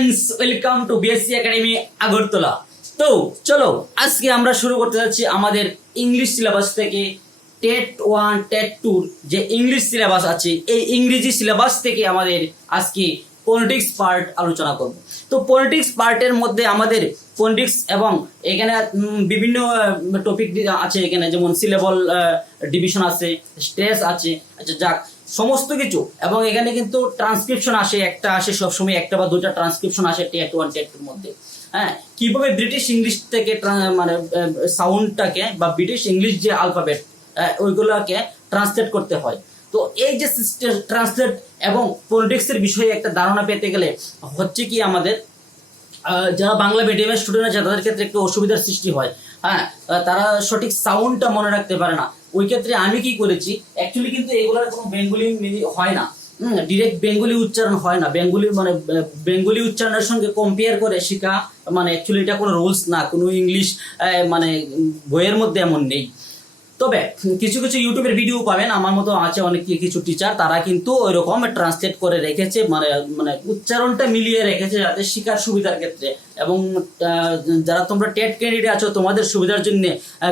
Students, welcome to BSc academy Agartala. তো চলো আজকে আমরা শুরু করতে যাচ্ছি আমাদের ইংলিশ সিলেবাস থেকে। টেট 1 টেট 2 যে ইংলিশ সিলেবাস আছে, এই ইংরেজি সিলেবাস থেকে আমাদের আজকে পলিটিক্স পার্ট আলোচনা করব। তো পলিটিক্স পার্টের মধ্যে আমাদের পলিটিক্স এবং এখানে বিভিন্ন টপিক আছে, এখানে যেমন সিলেবল ডিভিশন আছে, স্ট্রেস আছে, আচ্ছা যাক সমস্ত কিছু। এবং এখানে কিন্তু ট্রান্সক্রিপশন আসে, একটা আসে সবসময়, একটা বা দুটা ট্রান্সক্রিপশন আসে টেট 1 টেট 2 এর মধ্যে। হ্যাঁ, কিভাবে ব্রিটিশ ইংলিশ থেকে মানে সাউন্ডটাকে বা ব্রিটিশ ইংলিশ যে আলফাবেট ওইগুলোকে ট্রান্সলেট করতে হয়। তো এই যে সিস্টেম ট্রান্সলেট এবং পলিটিক্সের বিষয়ে একটা ধারণা পেতে গেলে হচ্ছে কি আমাদের যারা বাংলা মিডিয়ামের স্টুডেন্ট আছে তাদের ক্ষেত্রে একটু অসুবিধার সৃষ্টি হয়। হ্যাঁ, তারা সঠিক সাউন্ডটা মনে রাখতে পারে না। ওই ক্ষেত্রে আমি কি করেছি, অ্যাকচুয়ালি কিন্তু এগুলোর কোনো বেঙ্গলি হয় না, ডিরেক্ট বেঙ্গলি উচ্চারণ হয় না। বেঙ্গলি মানে বেঙ্গলি উচ্চারণের সঙ্গে কম্পেয়ার করে শেখা মানে অ্যাকচুয়ালি এটা কোনো রুলস না, কোনো ইংলিশ মানে বইয়ের মধ্যে এমন নেই। তবে কিছু কিছু ইউটিউবের ভিডিও পাবেন, আমার মতো আছে অনেক কিছু টিচার, তারা কিন্তু ওই রকম ট্রান্সলেট করে রেখেছে, মানে মানে উচ্চারণটা মিলিয়ে রেখেছে যাতে শেখার সুবিধার ক্ষেত্রে। এবং যারা তোমরা টেট ক্যান্ডিডেট আছো তোমাদের সুবিধার জন্য,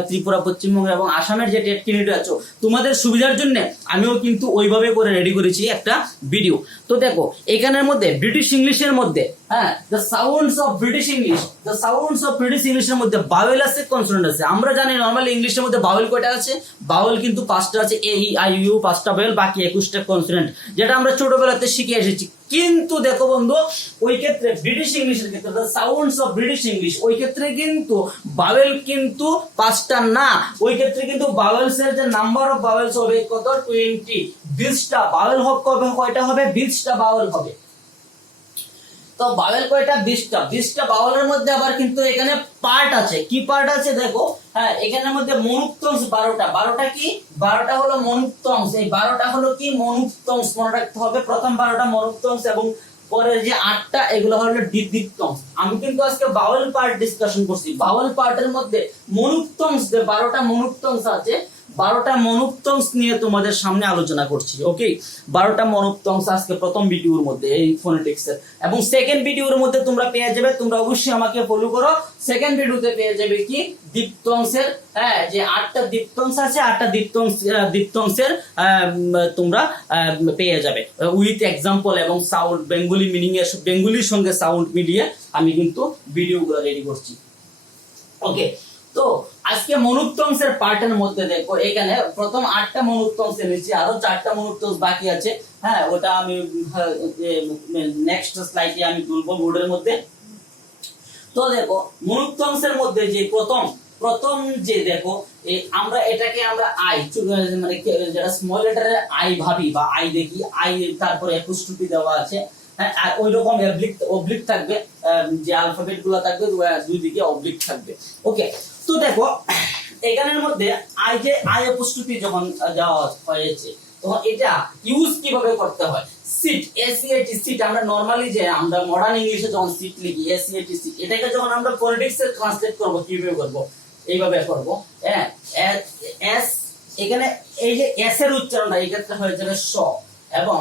ত্রিপুরা, পশ্চিমবঙ্গ এবং আসামের যে টেট ক্যান্ডিডেট আছো তোমাদের সুবিধার জন্য আমিও কিন্তু ওইভাবে করে রেডি করেছি একটা ভিডিও। তো দেখো এখানের মধ্যে ব্রিটিশ ইংলিশের মধ্যে, হ্যাঁ, the sounds of British English, the sounds of British ইংলিশের মধ্যে বাওয়েল আছে, কনসোনেন্ট আছে। আমরা জানি নরমালি ইংলিশের মধ্যে বাওয়েল কয়টা আছে, বাওয়েল কিন্তু 5টা আছে, এ ই আই ইউ 5টা বাওয়েল, বাকি 21টা কনসোনেন্ট, যেটা আমরা ছোটবেলাতে শিখে এসেছি। কিন্তু দেখো বন্ধু, ওই ক্ষেত্রে ব্রিটিশ ইংলিশের ক্ষেত্রে the sounds of British English ওই ক্ষেত্রে কিন্তু বাওয়েল কিন্তু 5টা না, ওই ক্ষেত্রে কিন্তু বাওয়েলস এর যে নাম্বার অফ বাওয়েলস হবে কত, 20। 20টা বাওয়েল কয়টা হবে, 20টা বাওয়েল হবে। তো বাওয়েল কয়টা, 20টা। 20টা বাওয়েলের মধ্যে আবার কিন্তু এখানে পার্ট আছে। কি পার্ট আছে দেখো, হ্যাঁ, এখানের মধ্যে মনুক্তংশ 12টা। 12টা কি, 12টা হলো মনুক্তংশ। এই 12টা হলো কি, মনুক্তংশ মনে রাখতে হবে। প্রথম 12টা মনুক্তংশ এবং পরের যে 8টা এগুলো হলো দ্বিতীয়ংশ। আমি কিন্তু আজকে বাওয়েল পার্ট ডিসকাশন করছি। বাওয়েল পার্টের মধ্যে মনুক্তংশ যে 12টা মনুক্তংশ আছে, 12টা মনুক্তংশ নিয়ে তোমাদের সামনে আলোচনা করছি। ওকে, 12টা মনুক্তংশ আজকে প্রথম ভিডিওর মধ্যে এই ফোনেটিক্সের। এবং সেকেন্ড ভিডিওর মধ্যে তোমরা পেয়ে যাবে, তোমরা অবশ্যই আমাকে ফলো করো, সেকেন্ড ভিডিওতে পেয়ে যাবে কি দ্বিতীয়ংশের, হ্যাঁ, যে 8টা দ্বিতীয়ংশ আছে, 8টা দ্বিতীয়ংশের তোমরা পেয়ে যাবে উইথ এক্সাম্পল এবং সাউন্ড, বেঙ্গলি মিনিং এর বেঙ্গলির সঙ্গে সাউন্ড মিলিয়ে আমি কিন্তু ভিডিওগুলো রেডি করছি। ওকে, তো আজকে মনুক্তংশের পার্টের মধ্যে দেখো এখানে প্রথম 8টা মনুক্তংশ এনেছি, আরো 4টা মনুক্তংশ বাকি আছে। হ্যাঁ, ওটা আমি নেক্সট স্লাইডে আমি তুলবো বোর্ডের মধ্যে। তো দেখো মনুক্তংশের মধ্যে যে প্রথম যে দেখো, আমরা এটাকে আমরা আই মানে যেটা স্মল লেটারের আই ভাবি বা আই দেখি, আই তারপরে অ্যাপোস্ট্রফি দেওয়া আছে। হ্যাঁ, আর ওই রকম অবলিক থাকবে, যে অ্যালফাবেট গুলো থাকবে দুই দিকে অবলিক থাকবে। ওকে, তো দেখো এখানের মধ্যে আই যে আই অ্যাপোস্ট্রফি যখন দেওয়া হয়েছে তখন এটা ইউজ কিভাবে করতে হয়। সিট, এসিএটি সিট, আমরা নরমালি যে আমরা মডার্ন ইংলিশে যখন সিট লিখি এসিএটি সিট, এটাকে যখন আমরা পলিটিক্সে ট্রান্সলেট করব কিভাবে করব, এইভাবে করব। হ্যাঁ, এস, এখানে এই যে এস এর উচ্চারণটা এই ক্ষেত্রে হয়ে যাবে স এবং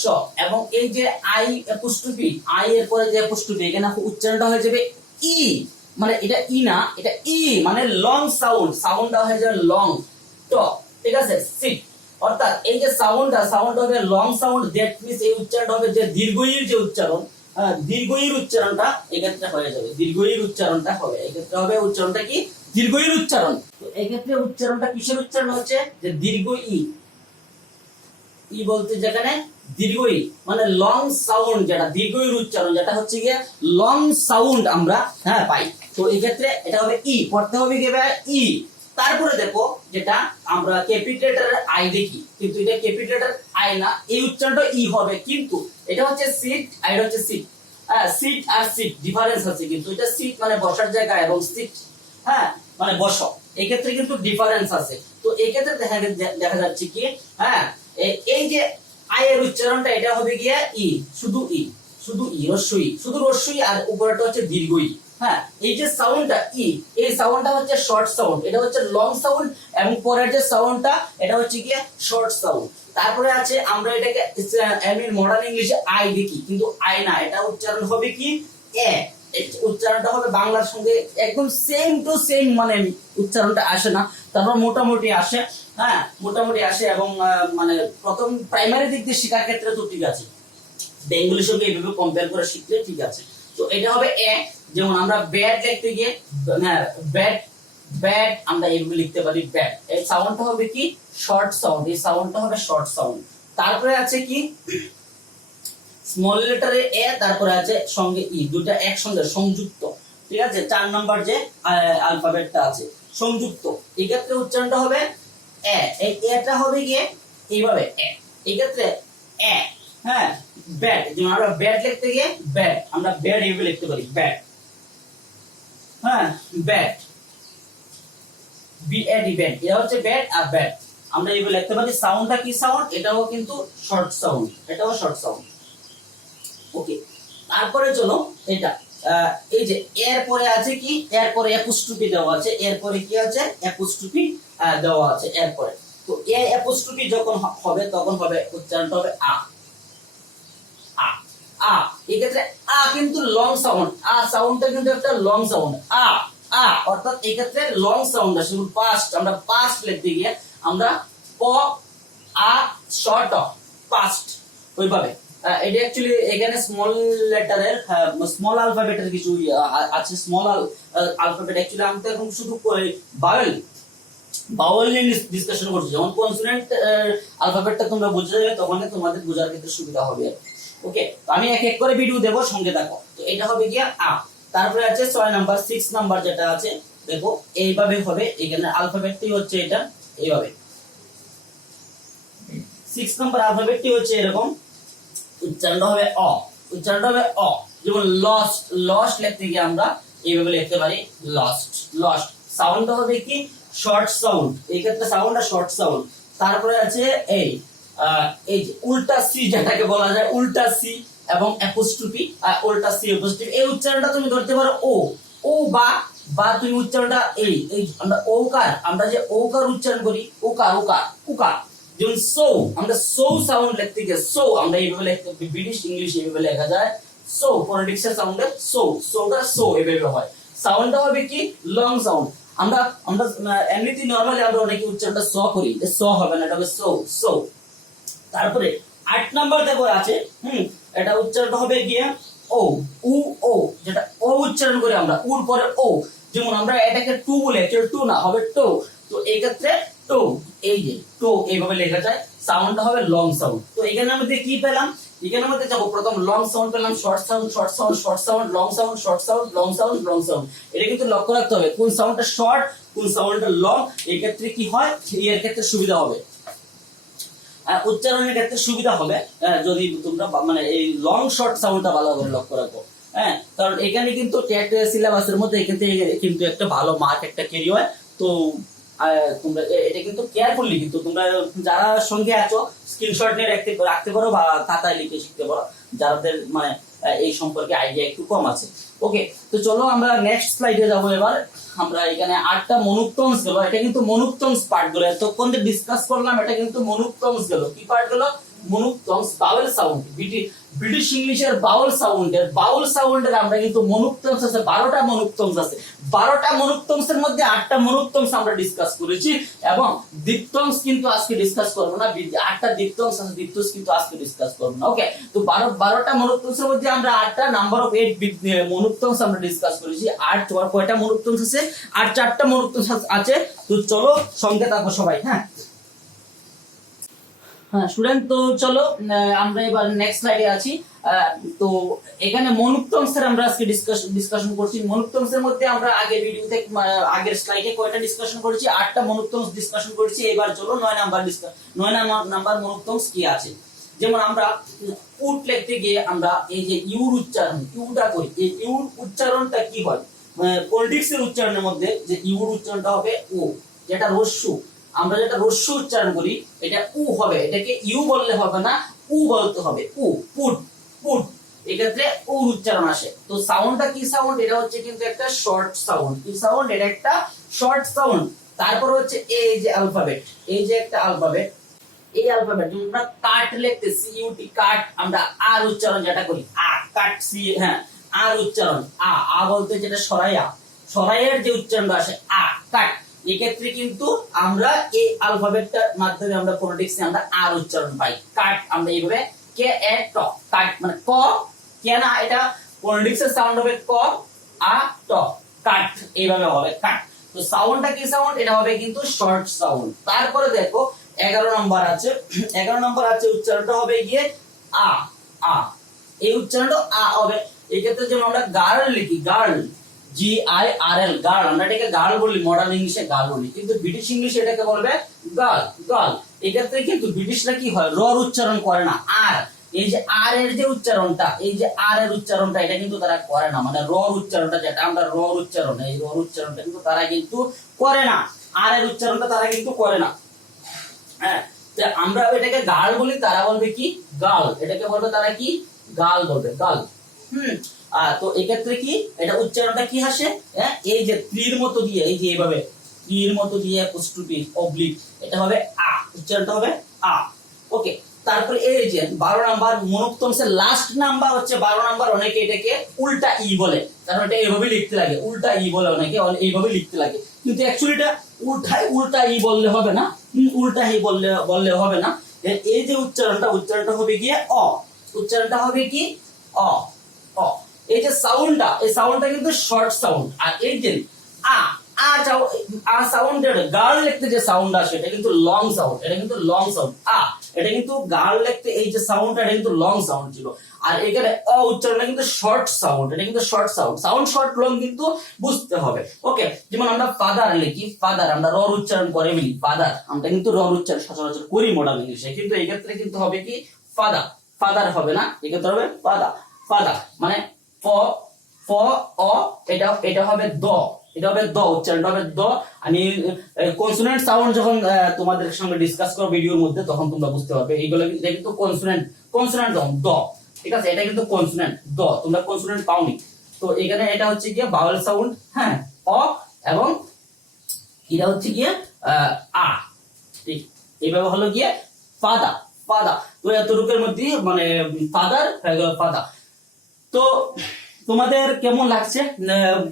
স, এবং এই যে আই অ্যাপোস্ট্রফি, আই এর পরে যে অ্যাপোস্ট্রফি, এখানে উচ্চারণটা হয়ে যাবে ই, মানে এটা ই না, এটা ই, মানে লং সাউন্ডটা হয়ে যাবে লং ট, ঠিক আছে, সিট। অর্থাৎ এই যে সাউন্ডটা হবে লং সাউন্ড, দ্যাট মিন্স এই উচ্চারণটা হবে যে দীর্ঘইর যে উচ্চারণ, দীর্ঘইর উচ্চারণটা এক্ষেত্রে হয়ে যাবে, দীর্ঘইর উচ্চারণটা হবে এক্ষেত্রে হবে, উচ্চারণটা কি দীর্ঘইর উচ্চারণ। তো এক্ষেত্রে উচ্চারণটা কিসের উচ্চারণ হচ্ছে, যে দীর্ঘ ই, ই বলতে যেখানে দীর্ঘ ই মানে লং সাউন্ড, যেটা দীর্ঘইর উচ্চারণ, যেটা হচ্ছে গিয়ে লং সাউন্ড আমরা হ্যাঁ পাই। তো এই ক্ষেত্রে এটা হবে ই, পড়তে হবে কি ই। তারপরে দেখো যেটা আমরা ক্যাপিটাল লেটারের আই দেখি, কিন্তু এটা ক্যাপিটাল লেটার আই না, এই উচ্চারণটা ই হবে, কিন্তু এটা হচ্ছে সিট আর এটা হচ্ছে সিট। হ্যাঁ, সিট আর সিট ডিফারেন্স আছে, কিন্তু এটা সিট মানে বসার জায়গা এবং সিট হ্যাঁ মানে বসো, এই ক্ষেত্রে কিন্তু ডিফারেন্স আছে। তো এই ক্ষেত্রে দেখা যাচ্ছে কি, হ্যাঁ, এই যে আই এর উচ্চারণটা এটা হবে গিয়ে ই, শুধু ই, শুধু ই, রস্যই, শুধু রস্যই, আর উপরেটা হচ্ছে দীর্ঘ ই। হ্যাঁ, এই যে সাউন্ডটা ই, এই সাউন্ডটা হচ্ছে শর্ট সাউন্ড, এটা হচ্ছে লং সাউন্ড, এবং পরের যে সাউন্ডটা এটা হচ্ছে কি শর্ট সাউন্ড। তারপরে আছে আমরা এটাকে এমনি মডার্ন ইংলিশে আই দেখি, কিন্তু আই না, এটা উচ্চারণ হবে কি এ। উচ্চারণটা হবে বাংলার সঙ্গে একদম সেম টু সেম, মানে উচ্চারণটা আসে না, তারপর মোটামুটি আসে। হ্যাঁ, মোটামুটি আসে এবং মানে প্রথম প্রাইমারি দিক দিয়ে শেখার ক্ষেত্রে তো ঠিক আছে, বেঙ্গলির সঙ্গে এইভাবে কম্পেয়ার করে শিখলে ঠিক আছে। তো এটা হবে এ। যেমন আমরা ব্যাট লিখতে গিয়ে, হ্যাঁ ব্যাট, ব্যাট আমরা এইভাবে লিখতে পারি ব্যাট, এই সাউন্ডটা হবে কি শর্ট সাউন্ড, এই সাউন্ডটা হবে শর্ট সাউন্ড। তারপরে আছে কি স্মল লেটারে এ, তারপরে আছে সঙ্গে ই, দুটো একসঙ্গে সংযুক্ত, ঠিক আছে। 4 নাম্বার যে অ্যালফাবেটটা আছে সংযুক্ত, এই ক্ষেত্রে উচ্চারণটা হবে এ। এই এটা হবে গিয়ে এইভাবে এ, এই ক্ষেত্রে এ। হ্যাঁ, ব্যাট, যেমন আমরা ব্যাট লিখতে গিয়ে ব্যাট, আমরা ব্যাট এইভাবে লিখতে পারি ব্যাট। হ্যাঁ, ব্যাট, বিএডি ব্যাট, এটা হচ্ছে ব্যাট আর ব্যাট আমরা এইভাবে লিখতে পারি। সাউন্ডটা কি সাউন্ড, এটাও কিন্তু শর্ট সাউন্ড, এটাও শর্ট সাউন্ড। ওকে, তারপরে চলো এটা এই যে এর পরে আছে কি, এর পরে অ্যাপোস্ট্রফি দেওয়া আছে, এর পরে কি আছে অ্যাপোস্ট্রফি দেওয়া আছে এর পরে। তো এ অ্যাপোস্ট্রফি যখন হবে তখন হবে উচ্চারণটা হবে আ, আ, আ। এই ক্ষেত্রে আ কিন্তু লং সাউন্ড, আ সাউন্ডটা কিন্তু একটা লং সাউন্ড, আ, আ, অর্থাৎ এই ক্ষেত্রে লং সাউন্ড আসে। পাস্ট, আমরা পাস্ট লিখতে গিয়ে আমরা প আ শর্ট অফ পাস্ট, ওইভাবে। এটা অ্যাকচুয়ালি এখানে স্মল লেটারের, স্মল অ্যালফাবেটের কিছু আছে। স্মল অ্যালফাবেট অ্যাকচুয়ালি আমি তো এখন শুধু বাওয়েল, বাওয়েল নিয়ে ডিসকাশন করছি। যখন কনসোনেন্ট অ্যালফাবেটটা তোমরা বুঝে যাবে তখন তোমাদের বোঝার ক্ষেত্রে সুবিধা হবে। ওকে, তো আমি এক এক করে ভিডিও দেবো, সঙ্গে দেখো। তো এটা হবে গিয়া আ। তারপরে আছে 6 নাম্বার, 6 নাম্বার যেটা আছে দেখো এইভাবে হবে, এখানে অ্যালফাবেটটি হচ্ছে এটা এইভাবে। 6 নাম্বার অ্যালফাবেটটি হচ্ছে এরকম, উচ্চারণটা হবে অ, উচ্চারণটা হবে অ। যেমন লস্ট, লস্ট লিখতে গিয়ে আমরা এইভাবে লিখতে পারি লস্ট, লস্ট। সাউন্ডটা হবে কি শর্ট সাউন্ড, এই ক্ষেত্রে সাউন্ডটা শর্ট সাউন্ড। তারপরে আছে এই এই যে উল্টা সি যেটাকে বলা যায়, উল্টা সি এবং অ্যাপোস্ট্রফি, উল্টা সি অ্যাপোস্ট্রফি, এই উচ্চারণটা তুমি ধরতে পারো ও, ও বা, বা তুমি উচ্চারণটা এই এই আমরা ওকার, আমরা যে ওকার উচ্চারণ করি ওকার, ওকার, উকার। যেমন সো, আমরা সো সাউন্ড লিখতে গিয়ে সো আমরা এইভাবে লিখতে, ব্রিটিশ ইংলিশ এইভাবে লেখা যায় সো, ফনেটিক্স এর সাউন্ডে সো, সোটা সো এইভাবে হয়। সাউন্ডটা হবে কি লং সাউন্ড। আমরা আমরা এমনিতে নরমালি আমরা অনেকে উচ্চারণটা স করি, স হবে না, এটা হবে সো, সো। তারপরে 8 নাম্বার দেখো আছে, এটা উচ্চারণটা হবে গিয়ে ও, উ, ও, যেটা ও উচ্চারণ করি আমরা, উর পরে ও। যেমন আমরা এটাকে টু বলে, অ্যাকচুয়ালি টু না, হবে টো। তো এই ক্ষেত্রে টো, এই যে টো এইভাবে লেখা যায়, সাউন্ডটা হবে লং সাউন্ড। তো এখানে আমাদের কি পেলাম, এখানে আমাদের যাবো প্রথম লং সাউন্ড পেলাম, short sound, short sound, short sound, long sound, short sound, long sound, long sound. এটা কিন্তু লক্ষ্য রাখতে হবে কোন সাউন্ডটা শর্ট, কোন সাউন্ডটা লং। এই ক্ষেত্রে কি হয়, এর ক্ষেত্রে সুবিধা হবে, উচ্চারণের ক্ষেত্রে সুবিধা হবে যদি তোমরা মানে এই লং শর্ট সাউন্ডটা ভালো করে লক্ষ্য রাখো। হ্যাঁ, কারণ এখানে কিন্তু টেট সিলেবাসের মধ্যে এখান থেকে কিন্তু একটা ভালো মার্ক একটা ক্যারি হয়। তো তোমরা এটা কিন্তু কেয়ারফুলি, কিন্তু তোমরা যারা সঙ্গে আছো স্ক্রিনশট নিয়ে রাখতে পারো বা খাতায় লিখে শিখতে পারো, যাদের মানে এই সম্পর্কে আইডিয়া একটু কম আছে। ওকে, তো চলো আমরা নেক্সট স্লাইডে যাবো। এবার আমরা এখানে 8টা মনুক্তংস গেল, এটা কিন্তু মনুক্তংস পার্ট গুলো এতক্ষণ যে ডিসকাস করলাম, এটা কিন্তু মনুক্তংস গেল। কি পার্ট গেল, মনুক্তংস, বাউল সাউন্ড, ব্রিটিশ ইংলিশের বাউল সাউন্ডের আমরা কিন্তু মনুক্তংস আছে 12টা মনুক্তংস আছে। 12টা মনুক্তংসের মধ্যে 8টা মনুক্তংস আমরা ডিসকাস করেছি এবং দিপ্তংস কিন্তু আজকে ডিসকাস করব না। 8টা দিপ্তংস আছে, দিপ্তংস কিন্তু আজকে ডিসকাস করব না। ওকে, তো 12টা মনুক্তংসের মধ্যে আমরা 8টা নাম্বার অফ 8 মনুক্তংস আমরা ডিসকাস করেছি। আর তোমার কয়টা মনুক্তংস আছে, আর 4টা মনুক্তংস আছে। তো চলো সঙ্গে থাকো সবাই। হ্যাঁ হ্যাঁ স্টুডেন্ট, তো চলো আমরা এবার নেক্সট স্লাইডে আছি। তো এখানে মনুক্তংসের আমরা আজকে ডিসকাশন করছি। মনুক্তংসের মধ্যে আমরা আগের ভিডিওতে আগের স্লাইডে কয়টা ডিসকাশন করেছি, 8টা মনুক্তংস ডিসকাশন করেছি। এবার চলো 9 নাম্বার মনুক্তংস কি আছে। যেমন আমরা উট লিখতে গিয়ে আমরা এই যে ইউর উচ্চারণ, ইউটা করি, এই ইউর উচ্চারণটা কি হয়, পলিটিক্স এর উচ্চারণের মধ্যে যে ইউর উচ্চারণটা হবে ও, যেটা রস্যু, আমরা যেটা রস্যু উচ্চারণ করি এটা উ হবে, এটাকে ইউ বললে হবে না, উ বলতে হবে, উ, পুট, পুট। এক্ষেত্রে উ উচ্চারণ আসে। তো সাউন্ডটা কি সাউন্ড, এটা হচ্ছে কিন্তু একটা শর্ট সাউন্ড। কি সাউন্ড, এটা একটা শর্ট সাউন্ড। তারপর হচ্ছে এই যে অ্যালফাবেট, এই যে একটা অ্যালফাবেট, এই অ্যালফাবেট আমরা কাট লিখতেছি ইউটি কাট, আমরা আর উচ্চারণ যেটা করি আ কাট সি, হ্যাঁ আর উচ্চারণ আ বলতে যেটা সরাইয়া, সরাইয়ের যে উচ্চারণটা আসে আ কাট, এই ক্ষেত্রে কিন্তু আমরা এই অ্যালফাবেটটার মাধ্যমে আমরা ফোনেটিক্সে আমরা আর উচ্চারণ পাই। কাট আমরা এইভাবে কে এ ট, কাট মানে ক কে না, এটা ফোনেটিক্সের সাউন্ড হবে ক আ ট, কাট এইভাবে হবে কাট। তো সাউন্ডটা কি সাউন্ড, এটা হবে কিন্তু শর্ট সাউন্ড। তারপরে দেখো 11 নম্বর আছে, 11 নম্বর আছে উচ্চারণটা হবে গিয়ে আ আ, এই উচ্চারণটা আ হবে। এই ক্ষেত্রে যেমন আমরা গার্ল লিখি, গার্ল GIRL, গার্ল, আমরা এটাকে গার্ল বলি, মডার্ন ইংলিশে গার্ল বলি, কিন্তু ব্রিটিশ ইংলিশে এটাকে বলবে গার্ল, গার্ল। এই ক্ষেত্রে কিন্তু ব্রিটিশরা কি হয়, রর উচ্চারণ করে না, আর এই যে আর এর যে উচ্চারণটা, এই যে আর এর উচ্চারণটা এটা কিন্তু তারা করে না, মানে রর উচ্চারণটা যেটা আমরা রর উচ্চারণ, এই রর উচ্চারণটা কিন্তু তারা কিন্তু করে না, আর এর উচ্চারণটা তারা কিন্তু করে না। হ্যাঁ, আমরা এটাকে গার্ল বলি, তারা বলবে কি গার্ল, এটাকে বলবে তারা কি গার্ল বলবে, গার্ল। তো এই ক্ষেত্রে কি এটা উচ্চারণটা কি আসে, এই যে তীর মতো দিয়ে, এই যে এইভাবে তীর মতো দিয়ে অ্যাপোস্ট্রোফি অবলিক, এটা হবে আ, উচ্চারণটা হবে আ। ওকে, তারপরে এই যে 12 নাম্বার মনোক্তমসের লাস্ট নাম্বার হচ্ছে 12 নাম্বার, অনেকে এটাকে উল্টা ই বলে, কারণ এটা এইভাবে লিখতে লাগে, উল্টা ই বলে অনেকে, এইভাবে লিখতে লাগে, কিন্তু অ্যাকচুয়ালি এটা উল্টা ই বললে হবে না, উল্টা ই বললে হবে না। এই যে উচ্চারণটা হবে গিয়ে অ, উচ্চারণটা হবে কি অ অ। এই যে সাউন্ডটা, এই সাউন্ডটা কিন্তু শর্ট সাউন্ড, আর এই যে আ আ সাউন্ডের গার্ল লিখতে যে সাউন্ড আসে এটা কিন্তু লং সাউন্ড, এটা কিন্তু লং সাউন্ড আ, এটা কিন্তু গার্ল লিখতে এই যে সাউন্ডটা এটা কিন্তু লং সাউন্ড ছিল, আর এখানে অ উচ্চারণটা কিন্তু শর্ট সাউন্ড, এটা কিন্তু short sound, sound short long কিন্তু বুঝতে হবে। ওকে, যেমন আমরা ফাদার লিখি, ফাদার আমরা রর উচ্চারণ করে বলি, ফাদার আমরা কিন্তু রর উচ্চারণ সচরাচর করি মডার্ন ইংলিশে, কিন্তু এই ক্ষেত্রে কিন্তু হবে কি ফাদার, ফাদার হবে না, এই ক্ষেত্রে হবে ফাদার, ফাদার মানে ফ ফ অ, এটা হবে দ, এটা হবে দ, উচ্চারণটা হবে দ। আমি কনসোনেন্ট সাউন্ড যখন তোমাদের সঙ্গে ডিসকাস করব ভিডিওর মধ্যে, তখন তোমরা বুঝতে পারবে এইগুলো এটা কিন্তু কনসোনেন্ট দ, ঠিক আছে, এটা কিন্তু কনসোনেন্ট দ, তোমরা কনসোনেন্ট পাওনি। তো এখানে এটা হচ্ছে গিয়ে ভাওয়েল সাউন্ড, হ্যাঁ অ, এবং এটা হচ্ছে গিয়ে আ, ঠিক এইভাবে হলো গিয়ে ফাদার, ফাদার। তো এতটুকুর মধ্যে মানে ফাদার হয়ে গেল ফাদার। তো তোমাদের কেমন লাগছে,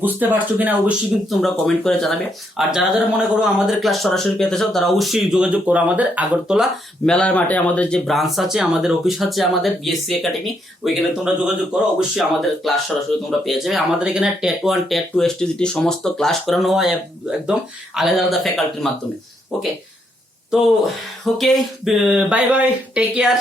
বুঝতে পারছো কিনা অবশ্যই কিন্তু তোমরা কমেন্ট করে জানাবে। আর যারা যারা মনে করো আমাদের ক্লাস সরাসরি পেতে চাও, তারা অবশ্যই যোগাযোগ করো আমাদের আগরতলা মেলার মাঠে, আমাদের যে ব্রাঞ্চ আছে, আমাদের অফিস আছে, আমাদের BSC একাডেমি, ওইখানে তোমরা যোগাযোগ করো, অবশ্যই আমাদের ক্লাস সরাসরি তোমরা পেয়ে যাবে। আমাদের এখানে টেট 1 টেট 2 STGT সমস্ত ক্লাস করানো হয় একদম আলাদা আলাদা ফ্যাকাল্টির মাধ্যমে। ওকে, তো ওকে, বাই বাই, টেক কেয়ার।